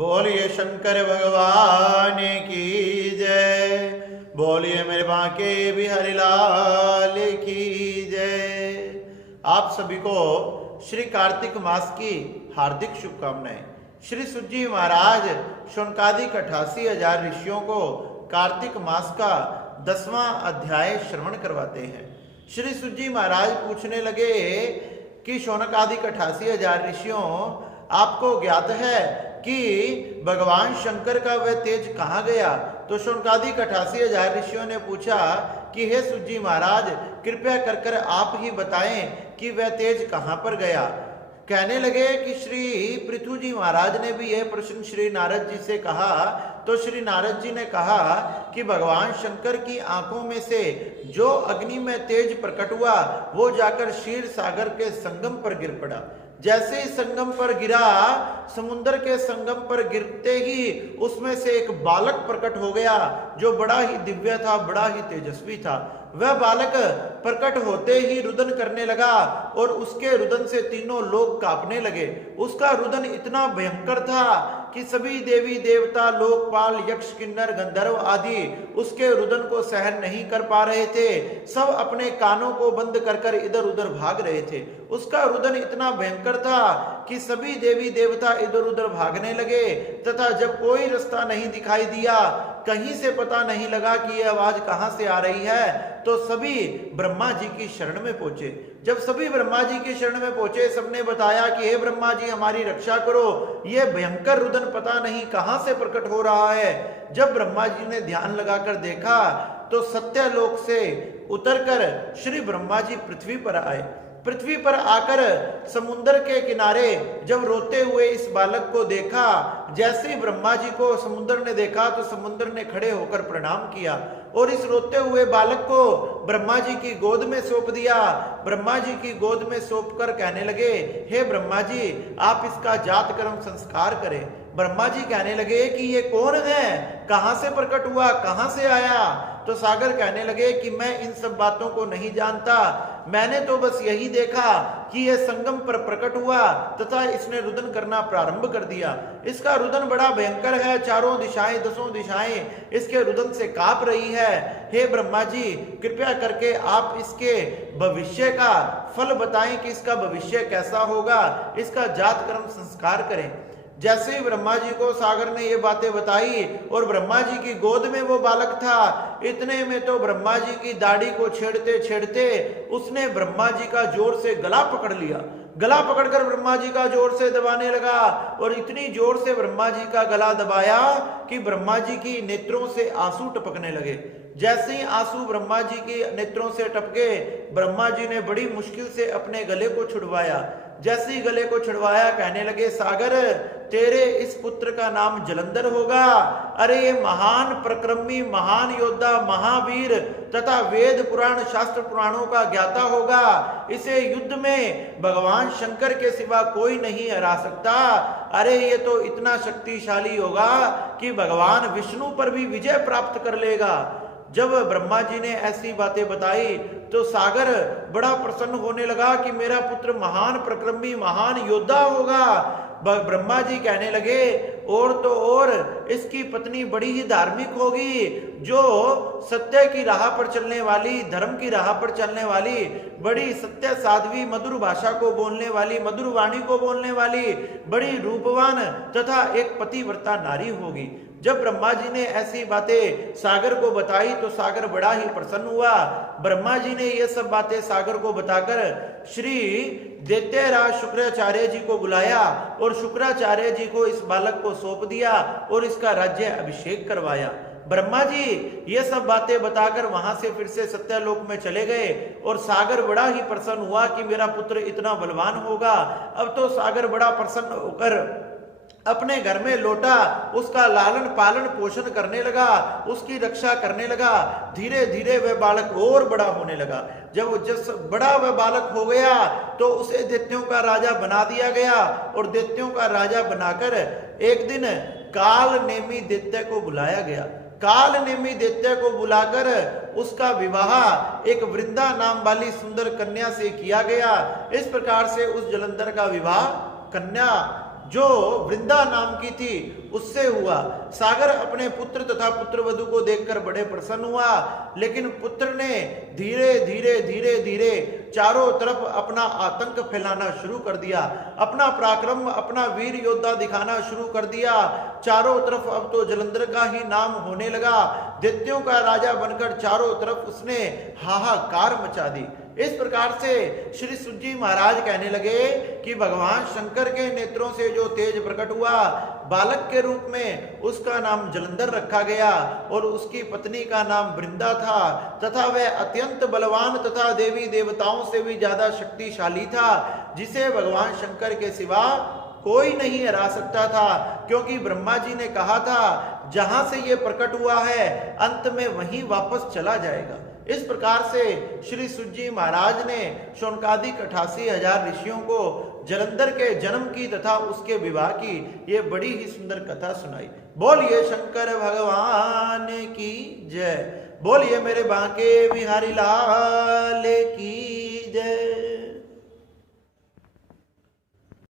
बोलिए शंकर भगवान की जय। बोलिए मेरे बांके बिहारी लाल की जय। आप सभी को श्री कार्तिक मास की हार्दिक शुभकामनाएं। श्री सुजी महाराज शौनकादिक 88,000 ऋषियों को कार्तिक मास का 10वां अध्याय श्रवण करवाते हैं। श्री सुजी महाराज पूछने लगे कि शौनकादिक 88,000 ऋषियों, आपको ज्ञात है कि भगवान शंकर का वह तेज कहाँ गया? तो शौनकादिक 88,000 ऋषियों ने पूछा कि हे सुजी महाराज, कृपया कर आप ही बताएं कि वह तेज कहाँ पर गया। कहने लगे कि श्री पृथु जी महाराज ने भी यह प्रश्न श्री नारद जी से कहा। तो श्री नारद जी ने कहा कि भगवान शंकर की आंखों में से जो अग्नि में तेज प्रकट हुआ वो जाकर क्षीर सागर के संगम पर गिर पड़ा। जैसे ही संगम पर गिरा, समुद्र के संगम पर गिरते ही उसमें से एक बालक प्रकट हो गया जो बड़ा ही दिव्य था, बड़ा ही तेजस्वी था। वह बालक प्रकट होते ही रुदन करने लगा और उसके रुदन से तीनों लोग कांपने लगे। उसका रुदन इतना भयंकर था कि सभी देवी देवता, लोकपाल, यक्ष, किन्नर, गंधर्व आदि उसके रुदन को सहन नहीं कर पा रहे थे। सब अपने कानों को बंद कर इधर उधर भाग रहे थे। उसका रुदन इतना भयंकर था कि सभी देवी देवता इधर उधर भागने लगे तथा जब कोई रास्ता नहीं दिखाई दिया, कहीं से पता नहीं लगा कि यह आवाज कहां से आ रही है, तो सभी ब्रह्मा जी की शरण में पहुंचे। जब सभी ब्रह्मा जी की शरण में पहुंचे, सबने बताया कि हे ब्रह्मा जी, हमारी रक्षा करो, यह भयंकर रुदन पता नहीं कहां से प्रकट हो रहा है। जब ब्रह्मा जी ने ध्यान लगाकर देखा तो सत्यलोक से उतरकर श्री ब्रह्मा जी पृथ्वी पर आए। पृथ्वी पर आकर समुद्र के किनारे जब रोते हुए इस बालक को देखा, जैसे ही ब्रह्मा जी को समुद्र ने देखा तो समुद्र ने खड़े होकर प्रणाम किया और इस रोते हुए बालक को ब्रह्मा जी की गोद में सौंप दिया। ब्रह्मा जी की गोद में सौंप कर कहने लगे, हे ब्रह्मा जी, आप इसका जात कर्म संस्कार करें। ब्रह्मा जी कहने लगे कि ये कौन है, कहां से प्रकट हुआ, कहां से आया? तो सागर कहने लगे कि मैं इन सब बातों को नहीं जानता, मैंने तो बस यही देखा कि यह संगम पर प्रकट हुआ तथा इसने रुदन करना प्रारंभ कर दिया। इसका रुदन बड़ा भयंकर है, चारों दिशाएं, 10 दिशाएं इसके रुदन से कांप रही है। हे ब्रह्मा जी, कृपया करके आप इसके भविष्य का फल बताएं कि इसका भविष्य कैसा होगा, इसका जात कर्म संस्कार करें। जैसे ही ब्रह्मा जी को सागर ने ये बातें बताई और ब्रह्मा जी की गोद में वो बालक था, इतने में तो ब्रह्मा जी की दाढ़ी को छेड़ते छेड़ते उसने ब्रह्मा जी का जोर से गला पकड़ लिया। गला पकड़कर ब्रह्मा जी का जोर से दबाने लगा और इतनी जोर से ब्रह्मा जी का गला दबाया कि ब्रह्मा जी की नेत्रों से आंसू टपकने लगे। जैसे ही आंसू ब्रह्मा जी के नेत्रों से टपके, ब्रह्मा जी ने बड़ी मुश्किल से अपने गले को छुड़वाया। जैसे ही गले को छुड़वाया, कहने लगे, सागर, तेरे इस पुत्र का नाम जलंधर होगा। अरे ये महान प्रक्रमी, महान योद्धा, महावीर तथा वेद पुराण शास्त्र पुराणों का ज्ञाता होगा। इसे युद्ध में भगवान शंकर के सिवा कोई नहीं हरा सकता। अरे ये तो इतना शक्तिशाली होगा कि भगवान विष्णु पर भी विजय प्राप्त कर लेगा। जब ब्रह्मा जी ने ऐसी बातें बताई तो सागर बड़ा प्रसन्न होने लगा कि मेरा पुत्र महान प्रक्रमी, महान योद्धा होगा। ब्रह्मा जी कहने लगे, और तो और इसकी पत्नी बड़ी ही धार्मिक होगी, जो सत्य की राह पर चलने वाली, धर्म की राह पर चलने वाली, बड़ी सत्य साध्वी, मधुर भाषा को बोलने वाली, मधुर वाणी को बोलने वाली, बड़ी रूपवान तथा एक पतिव्रता नारी होगी। जब ब्रह्मा जी ने ऐसी बातें सागर को बताई तो सागर बड़ा ही प्रसन्न हुआ। ब्रह्मा जी ने ये सब बातें सागर को बताकर श्री दैत्यराज शुक्राचार्य जी को बुलाया और शुक्राचार्य जी को इस बालक को सौंप दिया और इसका राज्य अभिषेक करवाया। ब्रह्मा जी ये सब बातें बताकर वहां से फिर से सत्यलोक में चले गए और सागर बड़ा ही प्रसन्न हुआ कि मेरा पुत्र इतना बलवान होगा। अब तो सागर बड़ा प्रसन्न होकर अपने घर में लौटा, उसका लालन पालन पोषण करने लगा, उसकी रक्षा करने लगा। धीरे धीरे वह बालक और बड़ा होने लगा। जब बड़ा वह बालक हो गया तो उसे दैत्यों का राजा बना दिया गया और दैत्यों का राजा बनाकर एक दिन काल नेमी दैत्य को बुलाया गया। काल नेमी दैत्य को बुलाकर उसका विवाह एक वृंदा नाम वाली सुंदर कन्या से किया गया। इस प्रकार से उस जलंधर का विवाह कन्या जो वृंदा नाम की थी उससे हुआ। सागर अपने पुत्र तथा पुत्रवधू को देखकर बड़े प्रसन्न हुआ, लेकिन पुत्र ने धीरे धीरे धीरे धीरे चारों तरफ अपना आतंक फैलाना शुरू कर दिया, अपना पराक्रम, अपना वीर योद्धा दिखाना शुरू कर दिया। चारों तरफ अब तो जलंधर का ही नाम होने लगा। दैत्यों का राजा बनकर चारों तरफ उसने हाहाकार मचा दी। इस प्रकार से श्री सुजी महाराज कहने लगे कि भगवान शंकर के नेत्रों से जो तेज प्रकट हुआ, बालक के रूप में उसका नाम जलंधर रखा गया और उसकी पत्नी का नाम वृंदा था, तथा वह अत्यंत बलवान तथा देवी देवताओं से भी ज्यादा शक्तिशाली था, जिसे भगवान शंकर के सिवा कोई नहीं हरा सकता था, क्योंकि ब्रह्मा जी ने कहा था जहां से ये प्रकट हुआ है अंत में वहीं वापस चला जाएगा। इस प्रकार से श्री सुजी महाराज ने शौनकादिक 88,000 ऋषियों को जलंधर के जन्म की तथा उसके विवाह की ये बड़ी ही सुंदर कथा सुनाई। बोलिए शंकर भगवान की जय, बोलिए मेरे बांके बिहारी लाल की